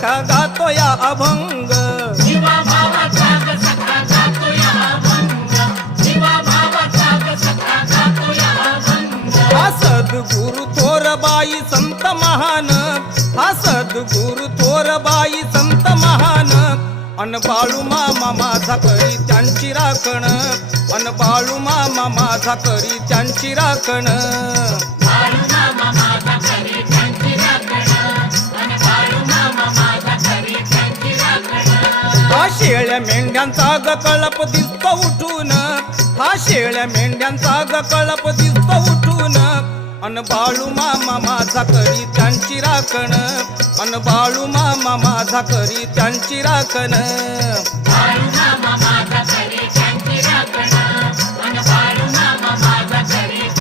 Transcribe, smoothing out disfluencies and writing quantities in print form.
सखा गातो या अभंग जीवा भावाचा ग सखा गातो या अभंग जीवा भावाचा ग सखा गातो या अभंग हा सद्गुरु थोरबाई संत महान हा सद्गुरु थोरबाई संत महान अन बाळू मामा माझा करी त्यांची राखण अन बाळू मामा माझा करी त्यांची राखण बाळू मामा माझा करी त्यांची राखण आणि बाळू मामा माझा करी त्यांची राखण हा शेळ्या मेंढ्यांचा ग कळप दिसतो उठून हा शेळ्या मेंढ्यांचा ग कळप दिसतो उठून अन बाळू मामा माझा करी त्यांची राखण अन बाळू मामा माझा करी त्यांची राखण बाळू मामा माझा